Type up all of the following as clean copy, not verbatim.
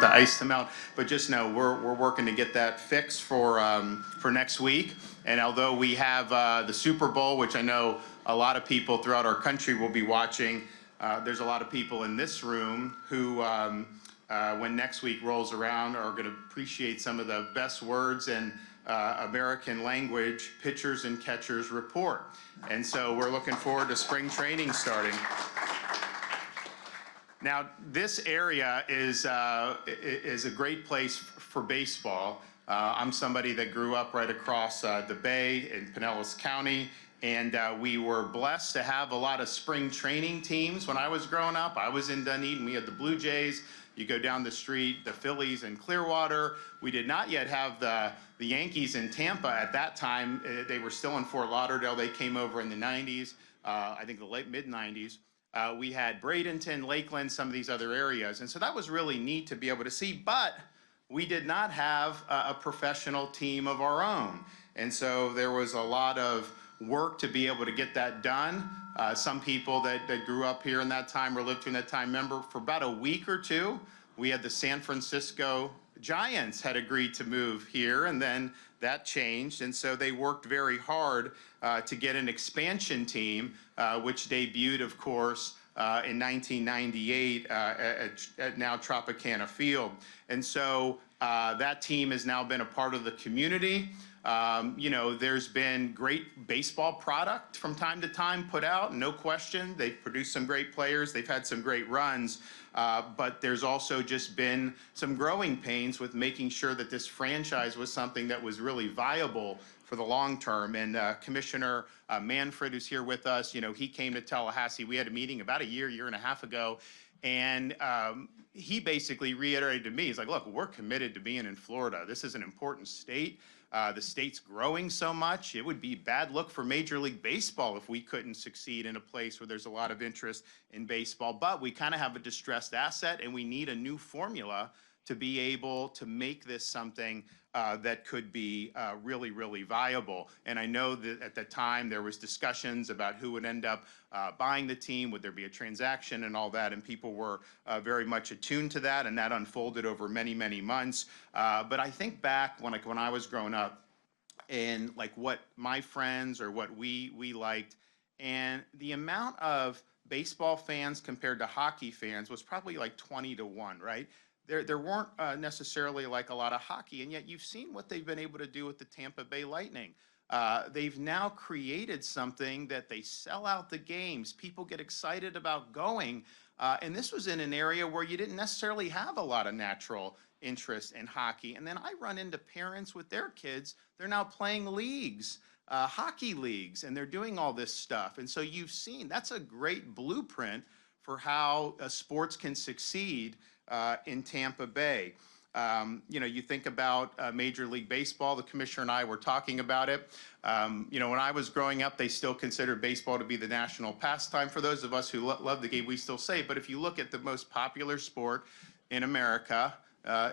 want the ice to melt. But just know we're working to get that fixed for next week. And although we have the Super Bowl, which I know a lot of people throughout our country will be watching, there's a lot of people in this room who, when next week rolls around, are going to appreciate some of the best words in American language, pitchers and catchers report. And so we're looking forward to spring training starting. Now, this area is a great place for baseball. I'm somebody that grew up right across the bay in Pinellas County, and we were blessed to have a lot of spring training teams when I was growing up. I was in Dunedin. We had the Blue Jays. You go down the street, the Phillies in Clearwater. We did not yet have the Yankees in Tampa at that time. They were still in Fort Lauderdale. They came over in the 90s, I think the late mid-90s. We had Bradenton, Lakeland, some of these other areas. And so that was really neat to be able to see, but we did not have a professional team of our own. And so there was a lot of work to be able to get that done. Some people that grew up here in that time or lived during that time remember for about a week or two, we had the San Francisco Giants had agreed to move here, and then that changed. And so they worked very hard to get an expansion team, which debuted, of course, in 1998 at now Tropicana Field. And so that team has now been a part of the community. You know, there's been great baseball product from time to time put out, no question. They've produced some great players. They've had some great runs. But there's also just been some growing pains with making sure that this franchise was something that was really viable for the long term. And Commissioner Manfred, who's here with us, you know, he came to Tallahassee. We had a meeting about a year and a half ago. And he basically reiterated to me, he's like, look, we're committed to being in Florida. This is an important state. The state's growing so much. It would be bad luck for Major League Baseball if we couldn't succeed in a place where there's a lot of interest in baseball. But we kind of have a distressed asset, and we need a new formula to be able to make this something that could be really, really viable. And I know that at the time there was discussions about who would end up buying the team, would there be a transaction and all that, and people were very much attuned to that, and that unfolded over many, many months. But I think back when I was growing up and like what my friends or what we liked, and the amount of baseball fans compared to hockey fans was probably like 20 to 1, right? There weren't necessarily like a lot of hockey, and yet you've seen what they've been able to do with the Tampa Bay Lightning. They've now created something that they sell out the games. People get excited about going, and this was in an area where you didn't necessarily have a lot of natural interest in hockey. And then I run into parents with their kids. They're now playing leagues, hockey leagues, and they're doing all this stuff. And so you've seen that's a great blueprint for how sports can succeed in Tampa Bay. You know, you think about Major League Baseball, the commissioner and I were talking about it. You know, when I was growing up, they still considered baseball to be the national pastime. For those of us who love the game, we still say it. But if you look at the most popular sport in America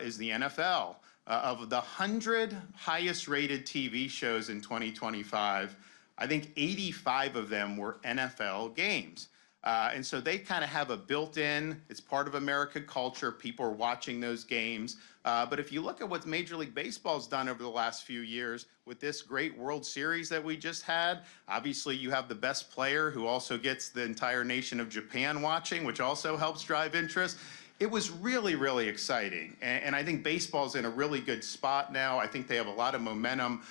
is the NFL. Of the 100 highest rated TV shows in 2025, I think 85 of them were NFL games. And so they kind of have a built-in, it's part of American culture, people are watching those games. But if you look at what Major League Baseball's done over the last few years with this great World Series that we just had, obviously you have the best player who also gets the entire nation of Japan watching, which also helps drive interest. It was really, really exciting. And I think baseball's in a really good spot now. I think they have a lot of momentum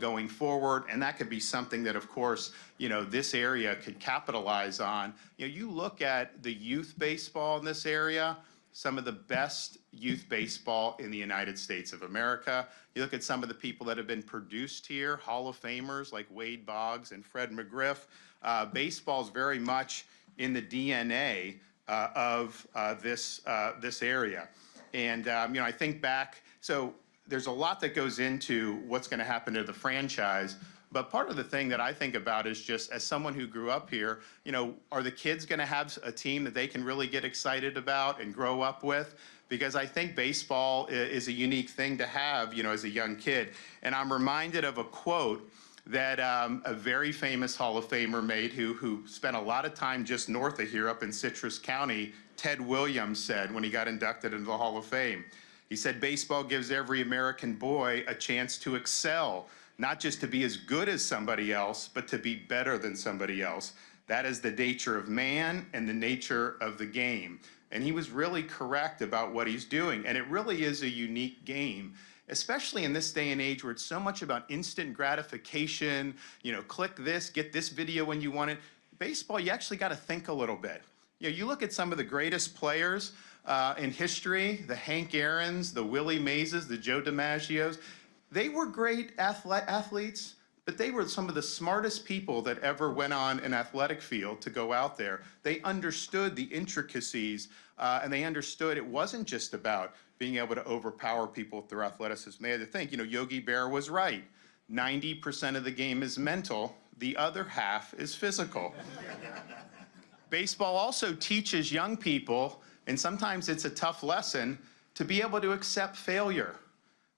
going forward, and that could be something that, of course, you know, this area could capitalize on. You know, you look at the youth baseball in this area, some of the best youth baseball in the United States of America. You look at some of the people that have been produced here, Hall of Famers like Wade Boggs and Fred McGriff. Baseball's very much in the DNA of this area. And, you know, I think back, so there's a lot that goes into what's going to happen to the franchise. But part of the thing that I think about is just as someone who grew up here, you know, are the kids going to have a team that they can really get excited about and grow up with? Because I think baseball is a unique thing to have, you know, as a young kid. And I'm reminded of a quote that a very famous Hall of Famer made who spent a lot of time just north of here up in Citrus County, Ted Williams said when he got inducted into the Hall of Fame. He said, baseball gives every American boy a chance to excel, not just to be as good as somebody else, but to be better than somebody else. That is the nature of man and the nature of the game. And he was really correct about what he's doing. And it really is a unique game, especially in this day and age where it's so much about instant gratification, click this, get this video when you want it. Baseball, you actually got to think a little bit. You look at some of the greatest players in history, the Hank Aaron's, the Willie Mays', the Joe DiMaggio's. They were great athletes, but they were some of the smartest people that ever went on an athletic field to go out there. They understood the intricacies, and they understood it wasn't just about being able to overpower people with their athleticism. They had to think, Yogi Berra was right. 90% of the game is mental, the other half is physical. Baseball also teaches young people, and sometimes it's a tough lesson, to be able to accept failure.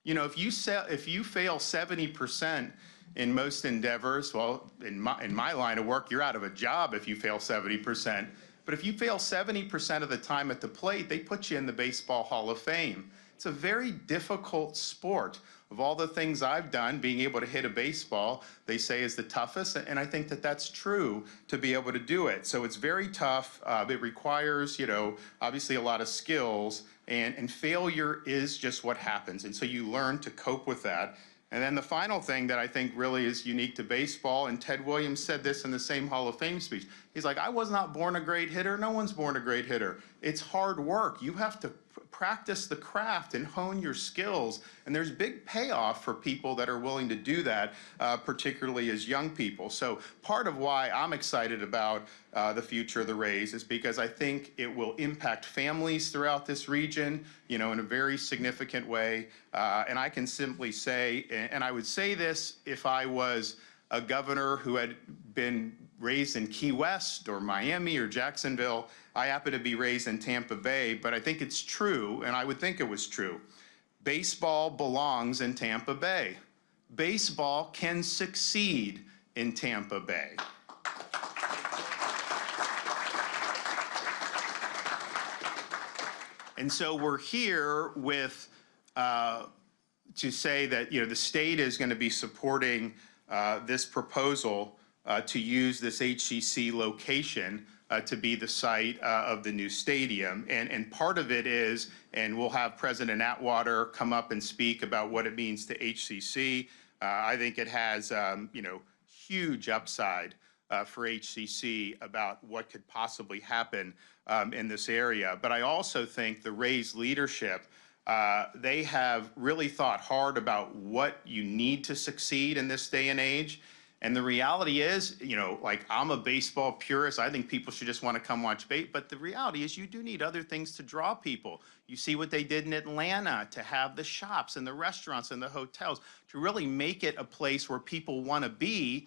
If you fail 70% in most endeavors, well, in my line of work, you're out of a job if you fail 70%. But if you fail 70% of the time at the plate, they put you in the Baseball Hall of Fame. It's a very difficult sport. Of all the things I've done, being able to hit a baseball, they say is the toughest, and I think that that's true to be able to do it. So it's very tough. It requires, obviously a lot of skills, and failure is just what happens. And so you learn to cope with that. And then the final thing that I think really is unique to baseball, and Ted Williams said this in the same Hall of Fame speech. He's like, I was not born a great hitter. No one's born a great hitter. It's hard work. You have to practice the craft and hone your skills. And there's big payoff for people that are willing to do that, particularly as young people. So part of why I'm excited about the future of the Rays is because I think it will impact families throughout this region, in a very significant way. And I can simply say, and I would say this if I was a governor who had been raised in Key West or Miami or Jacksonville. I happen to be raised in Tampa Bay, but I think it's true, and I would think it was true. Baseball belongs in Tampa Bay. Baseball can succeed in Tampa Bay. And so we're here with, to say that, the state is going to be supporting this proposal to use this HCC location to be the site of the new stadium. And part of it is, and we'll have President Atwater come up and speak about what it means to HCC. I think it has, huge upside for HCC about what could possibly happen in this area. But I also think the Rays leadership, they have really thought hard about what you need to succeed in this day and age. And the reality is, I'm a baseball purist. I think people should just want to come watch baseball. But the reality is you do need other things to draw people. You see what they did in Atlanta to have the shops and the restaurants and the hotels to really make it a place where people want to be,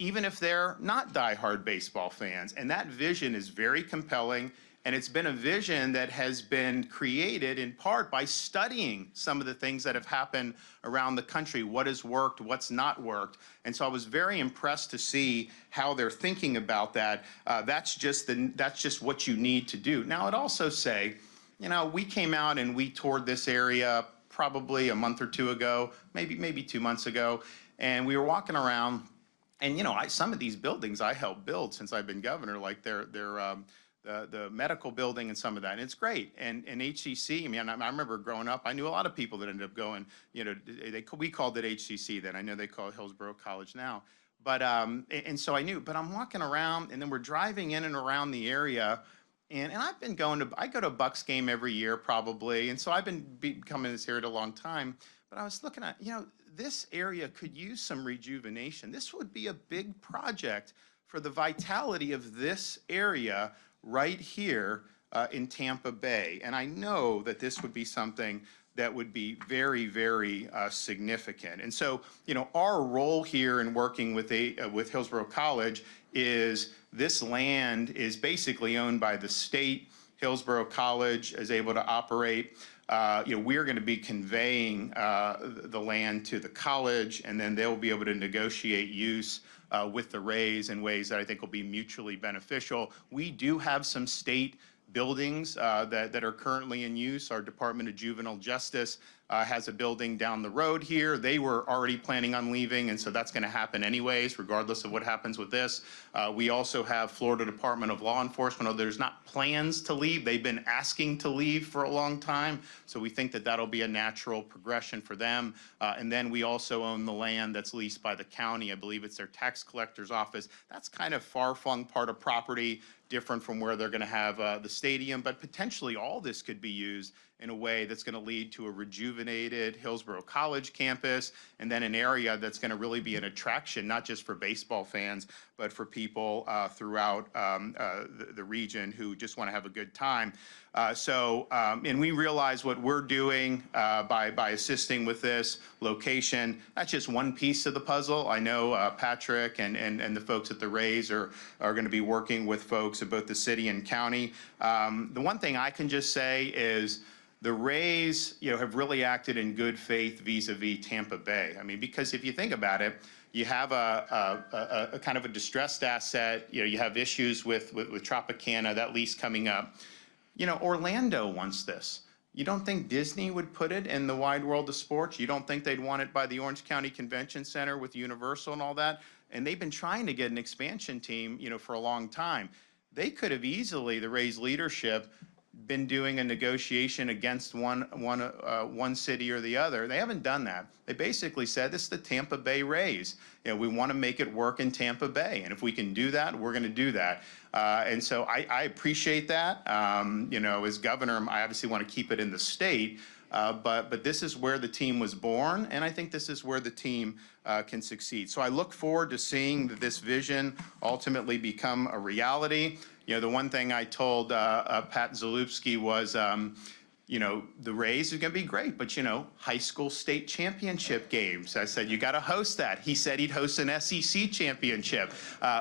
even if they're not diehard baseball fans. And that vision is very compelling. And it's been a vision that has been created in part by studying some of the things that have happened around the country, what has worked, what's not worked. And so I was very impressed to see how they're thinking about that. That's just what you need to do. Now, I'd also say, we came out and we toured this area probably a month or two ago, maybe 2 months ago, and we were walking around, and some of these buildings I helped build since I've been governor, like the medical building and some of that, and it's great. And HCC, I remember growing up, I knew a lot of people that ended up going, we called it HCC then. I know they call it Hillsborough College now. But, and so I knew, but I'm walking around, and then we're driving in and around the area, and I've been I go to a Bucks game every year probably, and so I've been coming to this area a long time, but I was looking at, this area could use some rejuvenation. This would be a big project for the vitality of this area right here in Tampa Bay. And I know that this would be something that would be very, very significant. And so, our role here in working with Hillsborough College is this land is basically owned by the state. Hillsborough College is able to operate. We're going to be conveying the land to the college, and then they'll be able to negotiate use with the Rays in ways that I think will be mutually beneficial. We do have some state buildings that are currently in use. Our Department of Juvenile Justice has a building down the road here. They were already planning on leaving, and so that's going to happen anyways, regardless of what happens with this. We also have Florida Department of Law Enforcement. Although there's not plans to leave, they've been asking to leave for a long time, so we think that that'll be a natural progression for them. And then we also own the land that's leased by the county. I believe it's their tax collector's office. That's kind of far-flung part of property, different from where they're going to have the stadium, but potentially all this could be used in a way that's going to lead to a rejuvenated Hillsborough College campus, and then an area that's going to really be an attraction, not just for baseball fans, but for people throughout the region who just want to have a good time. And we realize what we're doing by assisting with this location. That's just one piece of the puzzle. I know Patrick and the folks at the Rays are going to be working with folks at both the city and county. The one thing I can just say is the Rays, have really acted in good faith vis-a-vis Tampa Bay. I mean, because if you think about it, you have a kind of a distressed asset. You have issues with Tropicana, that lease coming up. Orlando wants this. You don't think Disney would put it in the wide world of sports? You don't think they'd want it by the Orange County Convention Center with Universal and all that? And they've been trying to get an expansion team, for a long time. They could have easily, the Rays leadership, been doing a negotiation against one city or the other. They haven't done that. They basically said, this is the Tampa Bay Rays. We want to make it work in Tampa Bay. And if we can do that, we're going to do that. And so I appreciate that. As governor, I obviously want to keep it in the state. But this is where the team was born, and I think this is where the team can succeed. So I look forward to seeing this vision ultimately become a reality. The one thing I told Pat Zalewski was, the Rays are going to be great, but, high school state championship games. I said, you got to host that. He said he'd host an SEC championship.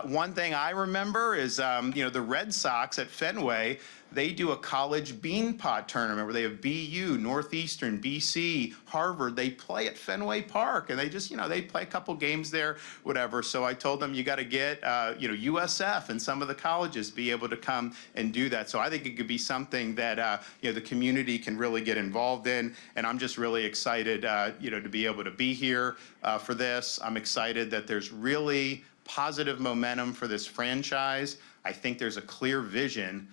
One thing I remember is, the Red Sox at Fenway, they do a college bean pot tournament where they have BU, Northeastern, BC, Harvard. They play at Fenway Park, and they just, they play a couple games there, whatever. So I told them, you got to get, USF and some of the colleges be able to come and do that. So I think it could be something that, the community can really get involved in. And I'm just really excited, to be able to be here for this. I'm excited that there's really positive momentum for this franchise. I think there's a clear vision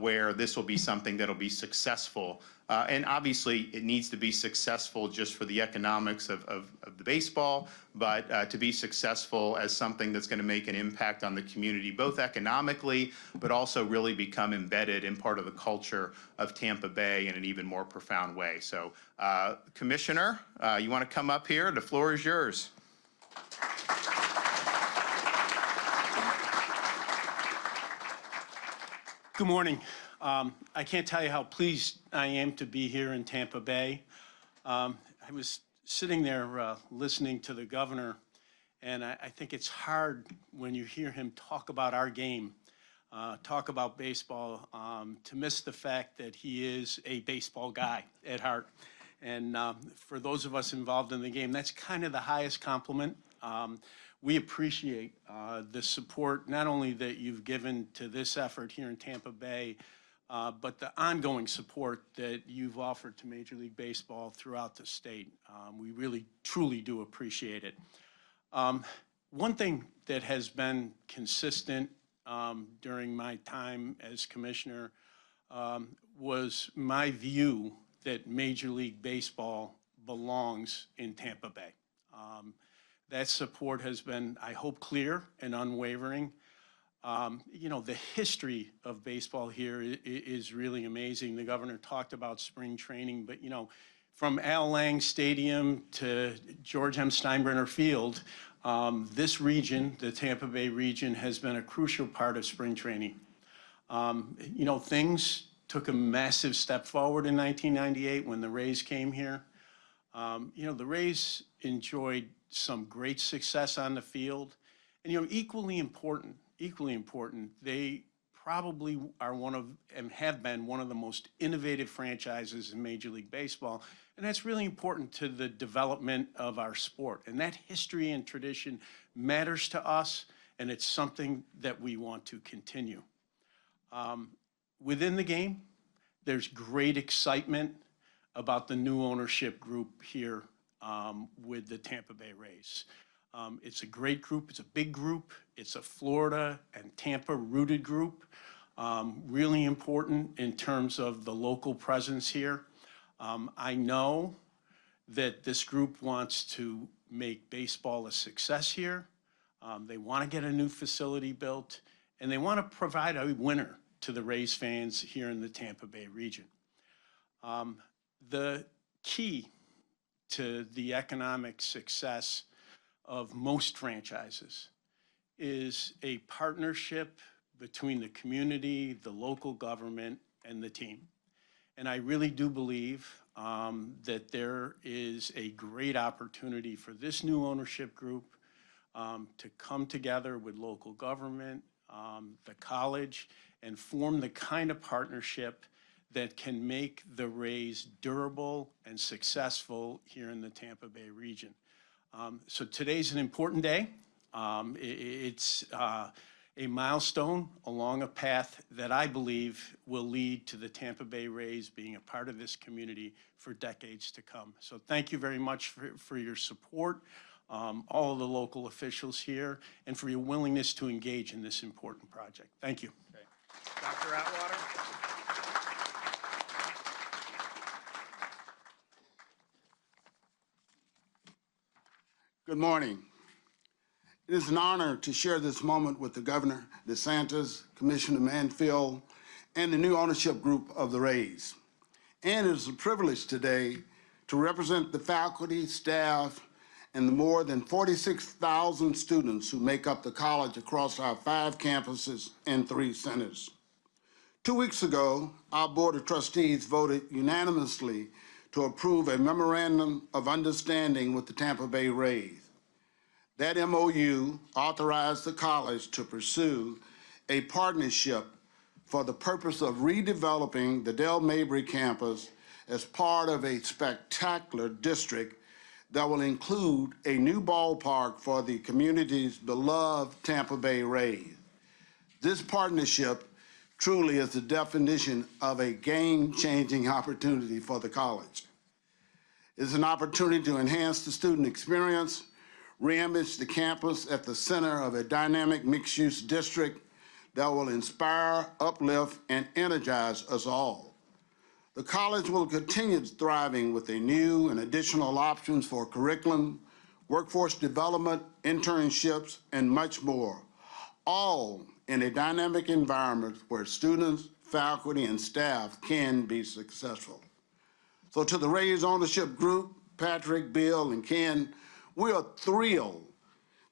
where this will be something that'll be successful. And obviously, it needs to be successful just for the economics of the baseball, but to be successful as something that's going to make an impact on the community, both economically, but also really become embedded in part of the culture of Tampa Bay in an even more profound way. So, Commissioner, you want to come up here? The floor is yours. Good morning. I can't tell you how pleased I am to be here in Tampa Bay. I was sitting there listening to the governor, and I think it's hard when you hear him talk about our game, talk about baseball, to miss the fact that he is a baseball guy at heart. And for those of us involved in the game, that's kind of the highest compliment. We appreciate the support, not only that you've given to this effort here in Tampa Bay, but the ongoing support that you've offered to Major League Baseball throughout the state. We really, truly do appreciate it. One thing that has been consistent during my time as commissioner was my view that Major League Baseball belongs in Tampa Bay. That support has been, I hope, clear and unwavering. The history of baseball here is really amazing. The governor talked about spring training, but, from Al Lang Stadium to George M. Steinbrenner Field, this region, the Tampa Bay region, has been a crucial part of spring training. Things took a massive step forward in 1998 when the Rays came here. The Rays enjoyed some great success on the field. And, equally important, they probably are one of, and have been one of the most innovative franchises in Major League Baseball. And that's really important to the development of our sport. And that history and tradition matters to us, and it's something that we want to continue. within the game, there's great excitement about the new ownership group here with the Tampa Bay Rays. It's a great group. It's a big group. It's a Florida and Tampa rooted group. Really important in terms of the local presence here. I know that this group wants to make baseball a success here. They want to get a new facility built, and they want to provide a winner to the Rays fans here in the Tampa Bay region. The key to the economic success of most franchises is a partnership between the community, the local government, and the team. And I really do believe that there is a great opportunity for this new ownership group to come together with local government, the college, and form the kind of partnership that can make the Rays durable and successful here in the Tampa Bay region. So today's an important day. It's a milestone along a path that I believe will lead to the Tampa Bay Rays being a part of this community for decades to come. So thank you very much for your support, all of the local officials here, and for your willingness to engage in this important project. Thank you. Okay. Dr. Atwater? Good morning. It is an honor to share this moment with the Governor DeSantis, Commissioner Manfred, and the new ownership group of the Rays. And it is a privilege today to represent the faculty, staff, and the more than 46,000 students who make up the college across our 5 campuses and 3 centers. 2 weeks ago, our Board of Trustees voted unanimously to approve a memorandum of understanding with the Tampa Bay Rays. That MOU authorized the college to pursue a partnership for the purpose of redeveloping the Del Mabry campus as part of a spectacular district that will include a new ballpark for the community's beloved Tampa Bay Rays. This partnership truly is the definition of a game-changing opportunity for the college. It's an opportunity to enhance the student experience, reimage the campus at the center of a dynamic mixed-use district that will inspire, uplift, and energize us all. The college will continue thriving with a new and additional options for curriculum, workforce development, internships, and much more, all in a dynamic environment where students, faculty, and staff can be successful. So to the Rays ownership group, Patrick, Bill, and Ken, we are thrilled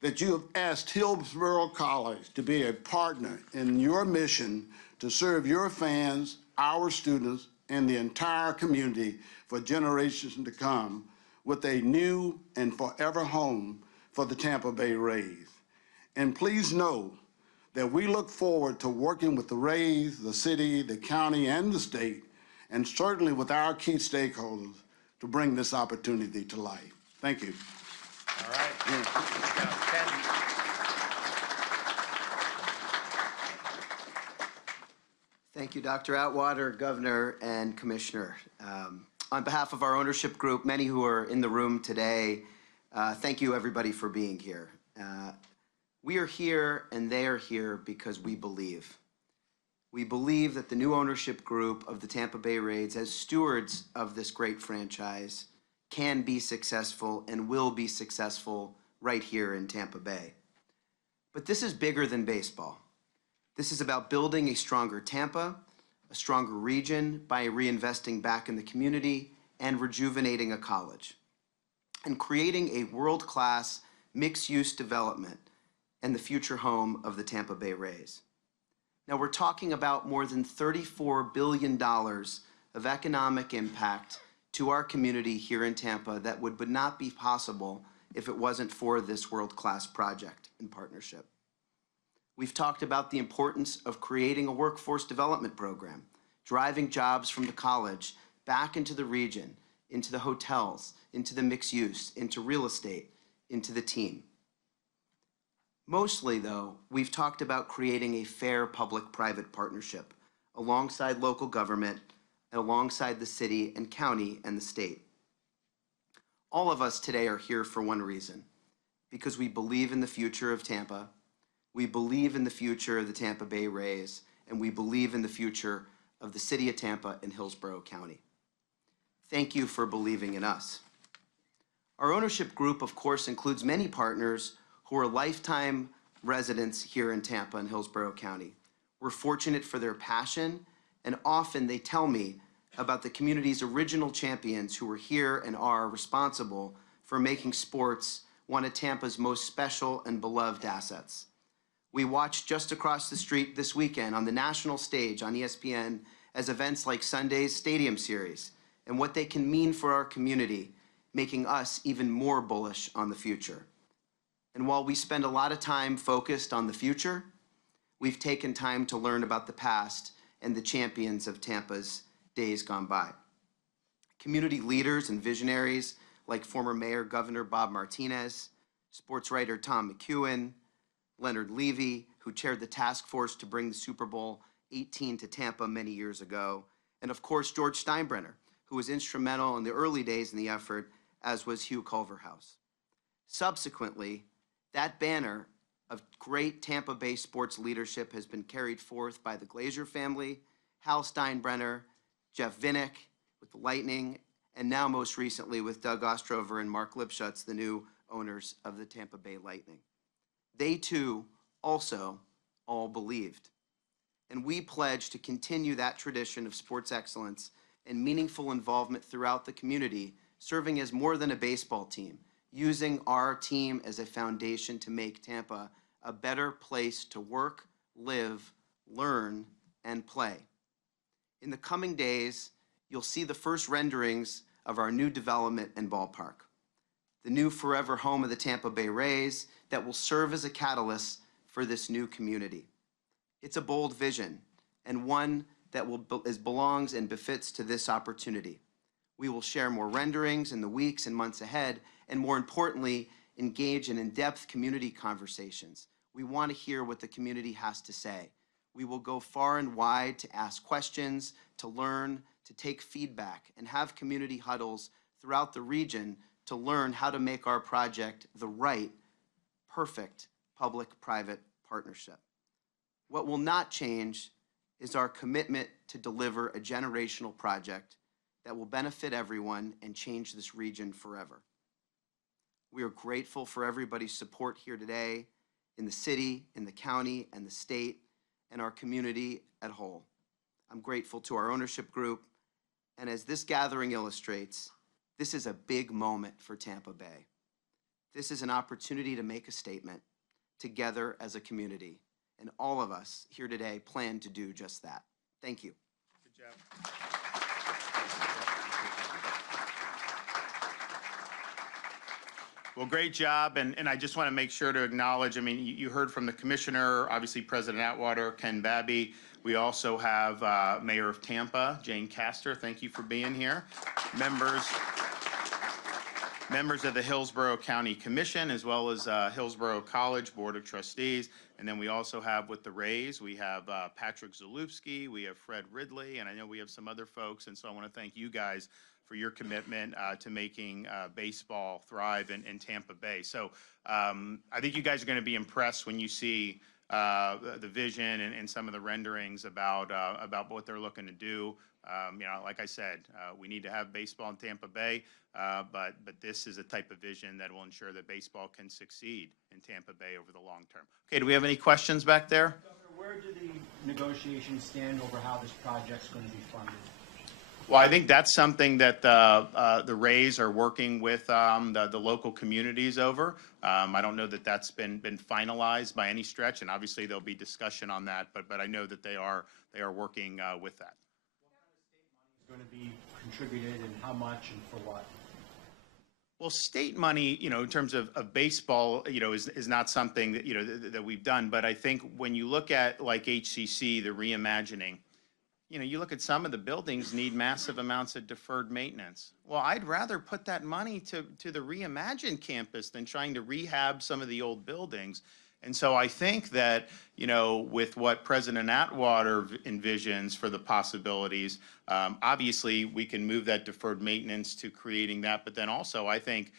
that you have asked Hillsborough College to be a partner in your mission to serve your fans, our students, and the entire community for generations to come with a new and forever home for the Tampa Bay Rays. And please know that we look forward to working with the Rays, the city, the county, and the state, and certainly with our key stakeholders to bring this opportunity to life. Thank you. All right. Yeah. Ken? Thank you, Dr. Atwater, Governor, and Commissioner. On behalf of our ownership group, many who are in the room today, thank you, everybody, for being here. We are here and they are here because we believe. We believe that the new ownership group of the Tampa Bay Rays, as stewards of this great franchise, can be successful and will be successful right here in Tampa Bay. But this is bigger than baseball. This is about building a stronger Tampa, a stronger region by reinvesting back in the community and rejuvenating a college, and creating a world-class mixed-use development and the future home of the Tampa Bay Rays. Now we're talking about more than $34 billion of economic impact to our community here in Tampa that would not be possible if it wasn't for this world-class project and partnership. We've talked about the importance of creating a workforce development program, driving jobs from the college back into the region, into the hotels, into the mixed use, into real estate, into the team. Mostly, though, we've talked about creating a fair public-private partnership alongside local government, and alongside the city and county and the state. All of us today are here for one reason, because we believe in the future of Tampa, we believe in the future of the Tampa Bay Rays, and we believe in the future of the city of Tampa and Hillsborough County. Thank you for believing in us. Our ownership group, of course, includes many partners who are lifetime residents here in Tampa and Hillsborough County. We're fortunate for their passion, and often they tell me about the community's original champions who were here and are responsible for making sports one of Tampa's most special and beloved assets. We watched just across the street this weekend on the national stage on ESPN as events like Sunday's Stadium Series and what they can mean for our community, making us even more bullish on the future. And while we spend a lot of time focused on the future, we've taken time to learn about the past and the champions of Tampa's days gone by. Community leaders and visionaries like former Mayor Governor Bob Martinez, sports writer Tom McEwen, Leonard Levy, who chaired the task force to bring the Super Bowl 18 to Tampa many years ago, and of course George Steinbrenner, who was instrumental in the early days in the effort, as was Hugh Culverhouse. Subsequently, that banner of great Tampa Bay sports leadership has been carried forth by the Glazer family, Hal Steinbrenner, Jeff Vinnick with the Lightning, and now most recently with Doug Ostrover and Mark Lipschutz, the new owners of the Tampa Bay Lightning. They too also all believed. And we pledge to continue that tradition of sports excellence and meaningful involvement throughout the community, serving as more than a baseball team, using our team as a foundation to make Tampa a better place to work, live, learn, and play. In the coming days, you'll see the first renderings of our new development and ballpark, the new forever home of the Tampa Bay Rays that will serve as a catalyst for this new community. It's a bold vision and one that belongs and befits to this opportunity. We will share more renderings in the weeks and months ahead, and more importantly, engage in in-depth community conversations. We want to hear what the community has to say. We will go far and wide to ask questions, to learn, to take feedback, and have community huddles throughout the region to learn how to make our project the right, perfect public-private partnership. What will not change is our commitment to deliver a generational project that will benefit everyone and change this region forever. We are grateful for everybody's support here today in the city, in the county, and the state, and our community at whole. I'm grateful to our ownership group, and as this gathering illustrates, this is a big moment for Tampa Bay. This is an opportunity to make a statement together as a community, and all of us here today plan to do just that. Thank you. Good job. Well, great job, and I just want to make sure to acknowledge, I mean, you heard from the Commissioner, obviously President Atwater, Ken Babby. We also have Mayor of Tampa, Jane Castor. Thank you for being here. Members of the Hillsborough County Commission, as well as Hillsborough College Board of Trustees. And then we also have with the Rays, we have Patrick Zalewski, we have Fred Ridley, and I know we have some other folks. And so I want to thank you guys for your commitment to making baseball thrive in Tampa Bay. So I think you guys are going to be impressed when you see the vision and some of the renderings about what they're looking to do. You know, like I said, we need to have baseball in Tampa Bay, but this is a type of vision that will ensure that baseball can succeed in Tampa Bay over the long term. Okay, do we have any questions back there? Governor, where do the negotiations stand over how this project's going to be funded? Well, I think that's something that the Rays are working with the local communities over. I don't know that that's been finalized by any stretch, and obviously there'll be discussion on that. But I know that they are working with that. What kind of state money is going to be contributed, and how much, and for what? Well, state money, you know, in terms of baseball, you know, is not something that, you know, that we've done. But I think when you look at like HCC, the reimagining, you know, you look at some of the buildings need massive amounts of deferred maintenance. Well, I'd rather put that money to the reimagined campus than trying to rehab some of the old buildings. And so I think that, with what President Atwater envisions for the possibilities, obviously we can move that deferred maintenance to creating that. But then also I think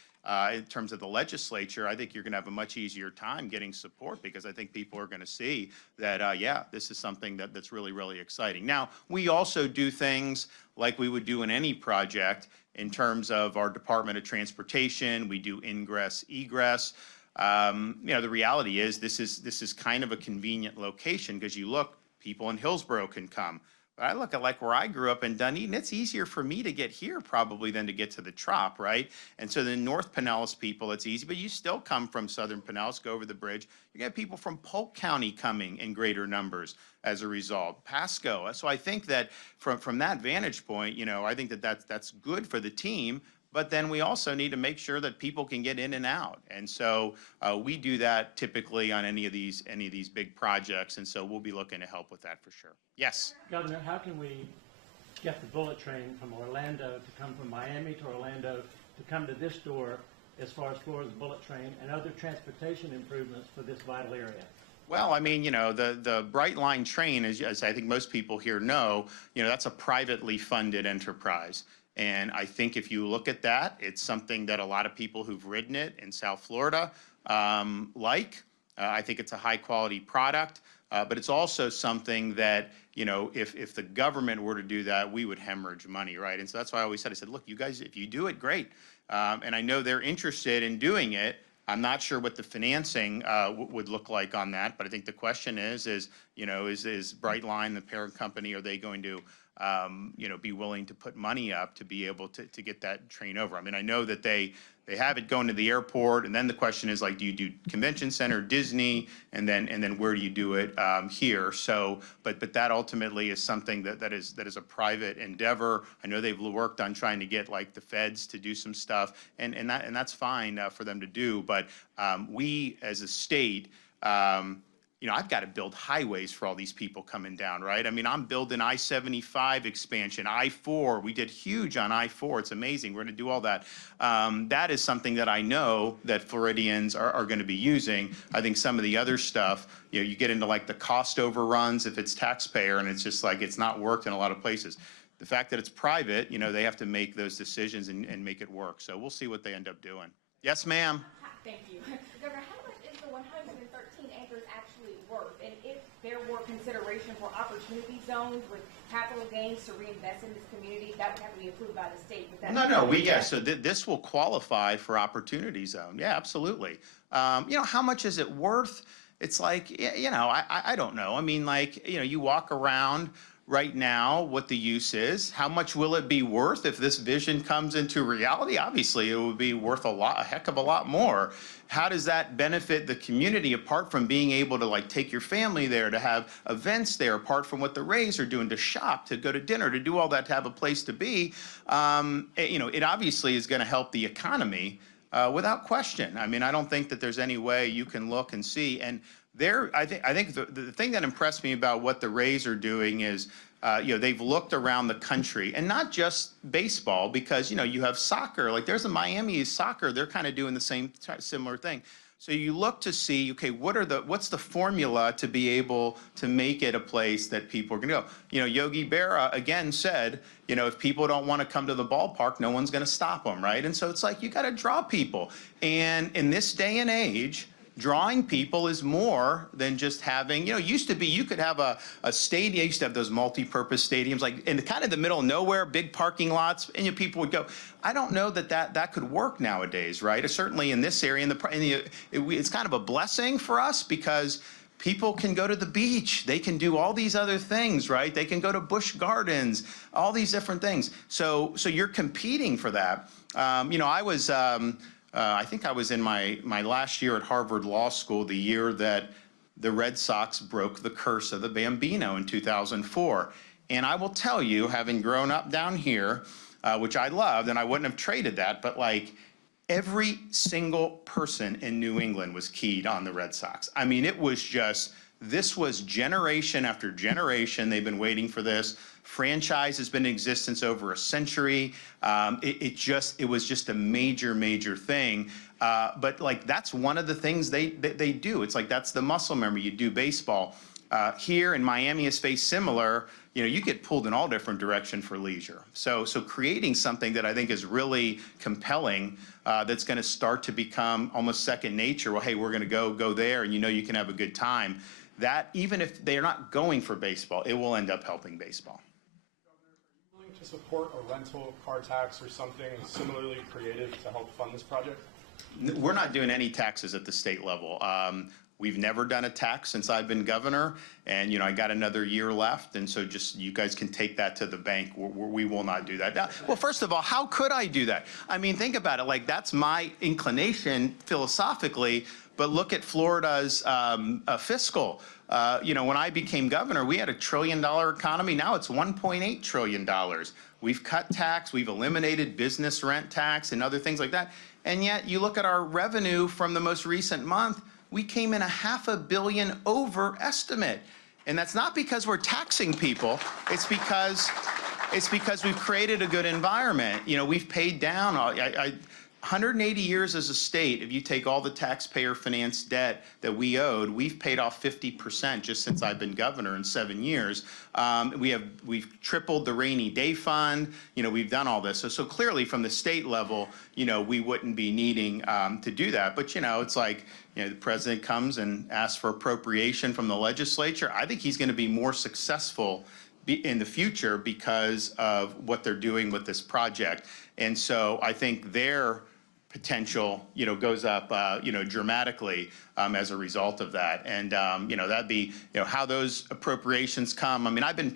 in terms of the legislature, I think you're going to have a much easier time getting support, because I think people are going to see that, yeah, this is something that's really, really exciting. Now, we also do things like we would do in any project in terms of our Department of Transportation. We do ingress, egress. The reality is this is kind of a convenient location, because you look, people in Hillsborough can come. But I look at like where I grew up in Dunedin, it's easier for me to get here probably than to get to the Trop, right? And so the North Pinellas people, it's easy, but you still come from Southern Pinellas, go over the bridge. You get people from Polk County coming in greater numbers as a result, Pasco. So I think that from that vantage point, I think that's good for the team. But then we also need to make sure that people can get in and out. And so we do that typically on any of these big projects. And so we'll be looking to help with that for sure. Yes? Governor, how can we get the bullet train from Orlando to come from Miami to Orlando to come to this door as far as Florida's bullet train and other transportation improvements for this vital area? Well, I mean, the Bright Line train, as I think most people here know, that's a privately funded enterprise. And I think if you look at that, it's something that a lot of people who've ridden it in South Florida like. I think it's a high quality product, but it's also something that, if the government were to do that, we would hemorrhage money, right? And so that's why I always said, look, you guys, if you do it, great. And I know they're interested in doing it. I'm not sure what the financing would look like on that, but I think the question is Brightline, the parent company, are they going to be willing to put money up to be able to get that train over? I mean, I know that they have it going to the airport, and then the question is, like, do you do convention center, Disney, and then where do you do it here? So, but that ultimately is something that is a private endeavor. I know they've worked on trying to get like the feds to do some stuff, and that's fine for them to do. But we as a state, I've got to build highways for all these people coming down, right? I mean, I'm building I-75 expansion, I-4. We did huge on I-4. It's amazing. We're going to do all that. That is something that I know that Floridians are going to be using. I think some of the other stuff, you get into like the cost overruns if it's taxpayer, and it's just like it's not worked in a lot of places. The fact that it's private, they have to make those decisions and make it work. So we'll see what they end up doing. Yes, ma'am. Thank you. Governor, how much is the 113 acres actually worth? And if there were consideration for opportunity zones with capital gains to reinvest in this community, that would have to be approved by the state. So this will qualify for opportunity zone. Yeah, absolutely. How much is it worth? It's like, I don't know. I mean, like, you walk around right now, what the use is. How much will it be worth if this vision comes into reality? Obviously, it would be worth a heck of a lot more. How does that benefit the community apart from being able to like take your family there, to have events there, apart from what the Rays are doing, to shop, to go to dinner, to do all that, to have a place to be? It obviously is going to help the economy without question. I mean, I don't think that there's any way you can look and see. And I think the thing that impressed me about what the Rays are doing is, they've looked around the country, and not just baseball, because, you have soccer. Like there's a Miami soccer, they're kind of doing the similar thing. So you look to see, okay, what's the formula to be able to make it a place that people are going to go? Yogi Berra again said, if people don't want to come to the ballpark, no one's going to stop them, right? And so it's like you got to draw people. And in this day and age, drawing people is more than just having, used to be you could have a stadium. You used to have those multi-purpose stadiums, like in kind of the middle of nowhere, big parking lots, and people would go. I don't know that could work nowadays, right? Certainly in this area, it's kind of a blessing for us because people can go to the beach. They can do all these other things, right? They can go to Busch Gardens, all these different things. So you're competing for that. I think I was in my last year at Harvard Law School, the year that the Red Sox broke the curse of the Bambino in 2004. And I will tell you, having grown up down here, which I loved, and I wouldn't have traded that, but like every single person in New England was keyed on the Red Sox. I mean, it was just This was generation after generation. They've been waiting for this. Franchise has been in existence over a century. It was just a major thing. But like that's one of the things they do. It's like that's the muscle memory. You do baseball. Here in Miami, a space similar. You know, you get pulled in all different directions for leisure. So creating something that I think is really compelling, that's going to start to become almost second nature. Well, hey, we're going to go there, and you know you can have a good time. That even if they're not going for baseball, it will end up helping baseball. Governor, are you willing to support a rental car tax or something similarly creative to help fund this project? We're not doing any taxes at the state level. We've never done a tax since I've been governor, and you know I got another year left, and so just you guys can take that to the bank. We will not do that. Now, well, first of all, how could I do that? I mean, think about it. Like that's my inclination philosophically, but look at Florida's fiscal. You know, when I became governor, we had $1 trillion economy. Now it's $1.8 trillion. We've cut tax, we've eliminated business rent tax and other things like that. And yet you look at our revenue from the most recent month, we came in $500 million over estimate. And that's not because we're taxing people, it's because we've created a good environment. You know, we've paid down, 180 years as a state, if you take all the taxpayer financed debt that we owed, we've paid off 50% just since I've been governor in 7 years. We've tripled the rainy day fund. You know, we've done all this. So clearly from the state level, you know, we wouldn't be needing to do that. But, you know, it's like, you know, the president comes and asks for appropriation from the legislature. I think he's going to be more successful in the future because of what they're doing with this project. And so I think their potential, you know, goes up, you know, dramatically as a result of that. And, you know, that'd be, you know, how those appropriations come. I mean, I've been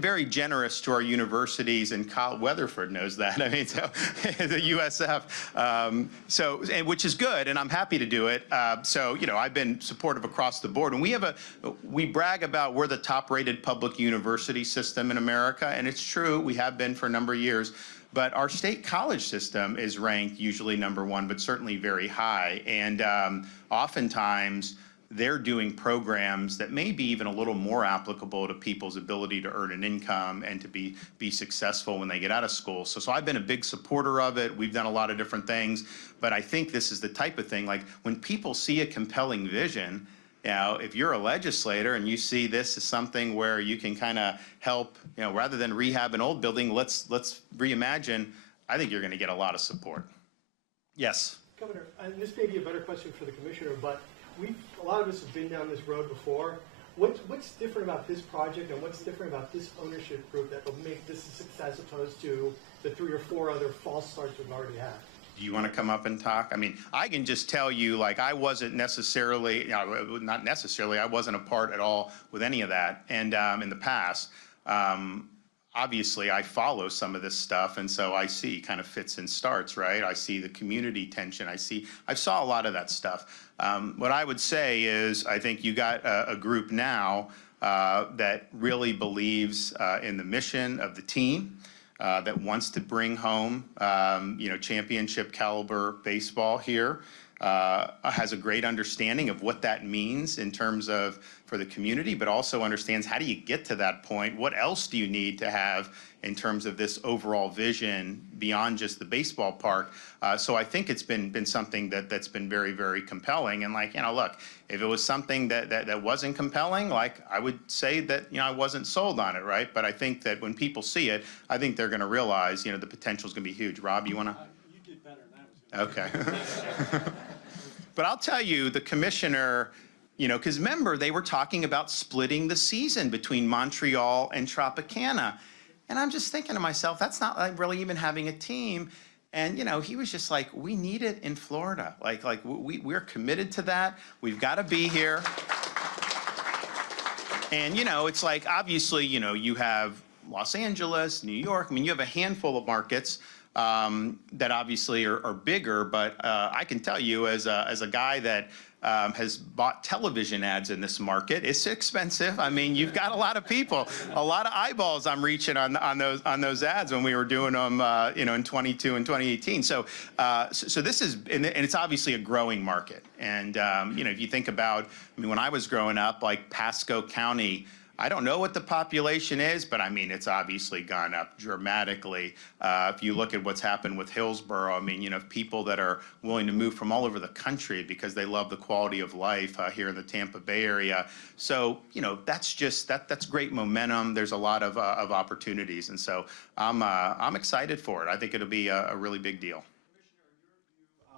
very generous to our universities, and Kyle Weatherford knows that. I mean, so the USF, which is good, and I'm happy to do it. So, you know, I've been supportive across the board. And we brag about we're the top-rated public university system in America, and it's true, we have been for a number of years. But our state college system is ranked usually #1, but certainly very high. And oftentimes, they're doing programs that may be even a little more applicable to people's ability to earn an income and to be successful when they get out of school. So I've been a big supporter of it. We've done a lot of different things. But I think this is the type of thing, like when people see a compelling vision, you know, if you're a legislator and you see this as something where you can kind of help, you know, rather than rehab an old building, let's reimagine, I think you're going to get a lot of support. Yes. Governor, and this may be a better question for the commissioner, but a lot of us have been down this road before. What's different about this project, and what's different about this ownership group that will make this a success as opposed to the 3 or 4 other false starts we've already had? Do you want to come up and talk? I mean, I can just tell you, like, I wasn't necessarily, you know, not necessarily, I wasn't a part at all with any of that. And in the past, obviously I follow some of this stuff, and so I see kind of fits and starts, right? I see the community tension. I saw a lot of that stuff. What I would say is I think you got a group now that really believes in the mission of the team. That wants to bring home, you know, championship caliber baseball here, has a great understanding of what that means in terms of for the community, but also understands how do you get to that point? What else do you need to have in terms of this overall vision beyond just the baseball park? So I think it's been something that's been very, very compelling. And like, you know, look, if it was something that wasn't compelling, like I would say that, you know, I wasn't sold on it, right? But I think that when people see it, I think they're going to realize, you know, the potential is going to be huge. Rob, you want to? You did better than I was going to. Okay. But I'll tell you, the commissioner, you know, because remember, they were talking about splitting the season between Montreal and Tropicana. And I'm just thinking to myself, that's not like really even having a team. And, you know, he was just like, we need it in Florida. Like we're committed to that. We've got to be here. And, you know, it's like, obviously, you know, you have Los Angeles, New York. I mean, you have a handful of markets that obviously are bigger. But I can tell you as a guy that has bought television ads in this market. It's expensive. I mean, you've got a lot of people, a lot of eyeballs I'm reaching on those ads when we were doing them, in 22 and 2018. So this is, and it's obviously a growing market. And, if you think about, when I was growing up, like Pasco County, I don't know what the population is, but it's obviously gone up dramatically. If you look at what's happened with Hillsborough, people that are willing to move from all over the country because they love the quality of life here in the Tampa Bay area. So, that's great momentum. There's a lot of opportunities, and so I'm excited for it. I think it'll be a really big deal.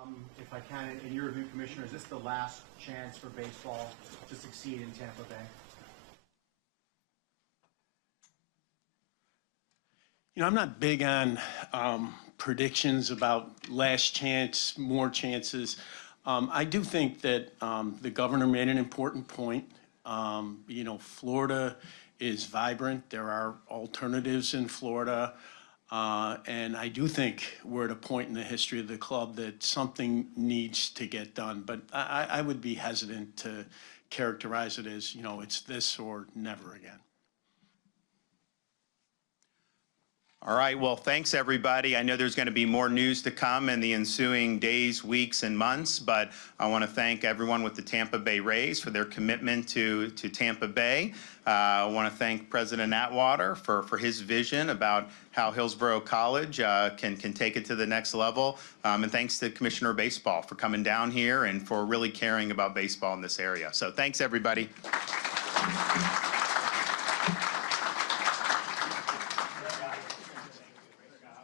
Commissioner, if I can, in your review, Commissioner, is this the last chance for baseball to succeed in Tampa Bay? I'm not big on predictions about last chance, more chances. I do think that the governor made an important point. Florida is vibrant. There are alternatives in Florida. And I do think we're at a point in the history of the club that something needs to get done. But I would be hesitant to characterize it as, it's this or never again. All right, well, thanks, everybody. I know there's going to be more news to come in the ensuing days, weeks, and months, but I want to thank everyone with the Tampa Bay Rays for their commitment to Tampa Bay. I want to thank President Atwater for his vision about how Hillsborough College can take it to the next level. And thanks to Commissioner of Baseball for coming down here and for really caring about baseball in this area. So thanks, everybody.